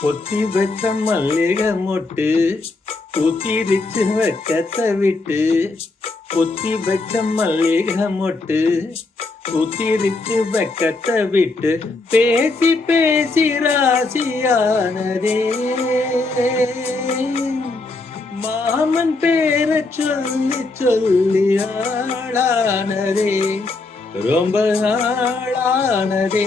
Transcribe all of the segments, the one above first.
பொத்தி வச்ச மல்லிகை மொட்டு ஊத்திருச்சு வெக்கத்தை விட்டு. பொத்தி வச்ச மல்லிகை மொட்டு ஊத்திருச்சு வெக்கத்தை விட்டு. பேசி பேசி ராசியானதே மாமன் பேரை சொல்லி சொல்லி ஆளானதே ரொம்ப ஆளானதே.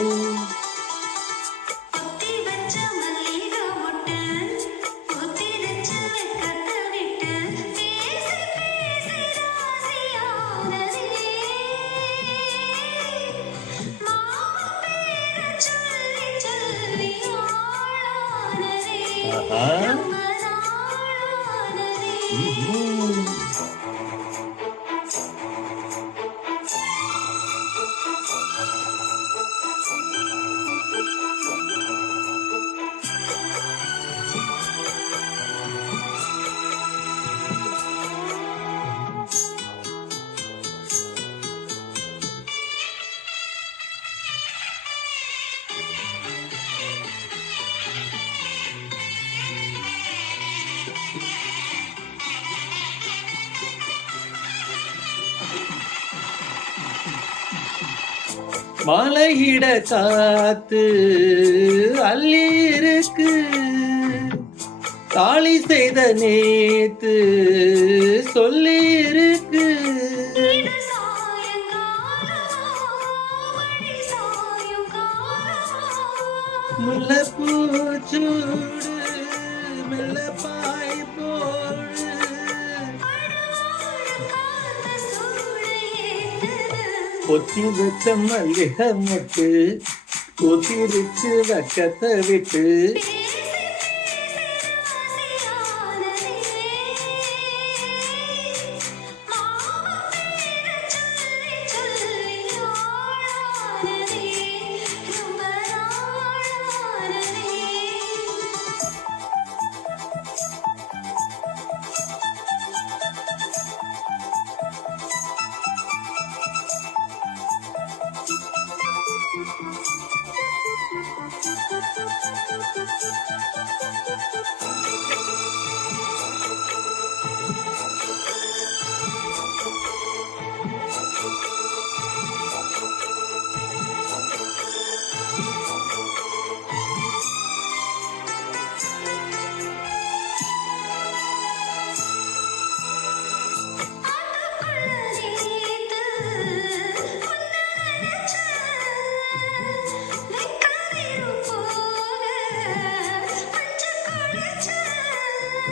மலையிட காத்து அள்ளி இருக்கு, தாலி செய்த நேத்து சொல்லி இருக்கு. முல்லைப்பூச்சூடு மெல்ல பாய் போடு, பொத்தி வச்ச மல்லிகை மொட்டு ஊத்திருச்சு வெக்கத்தை விட்டு.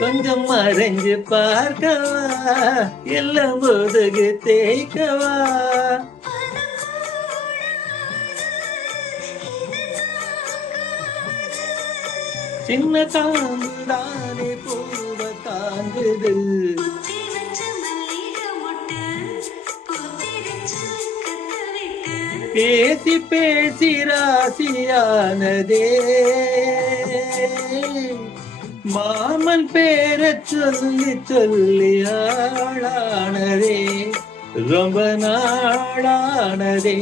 கொஞ்சம் மறைஞ்சு பார்க்கவா, எல்லாம் முதுகு தேய்க்கவா. சின்ன தாங்குதானே பூவ தாங்குது. பேசி பேசி ராசியானதே மாமன் பேரை சொல்லி சொல்லி ஆளானதே ரொம்ப நாளானதே.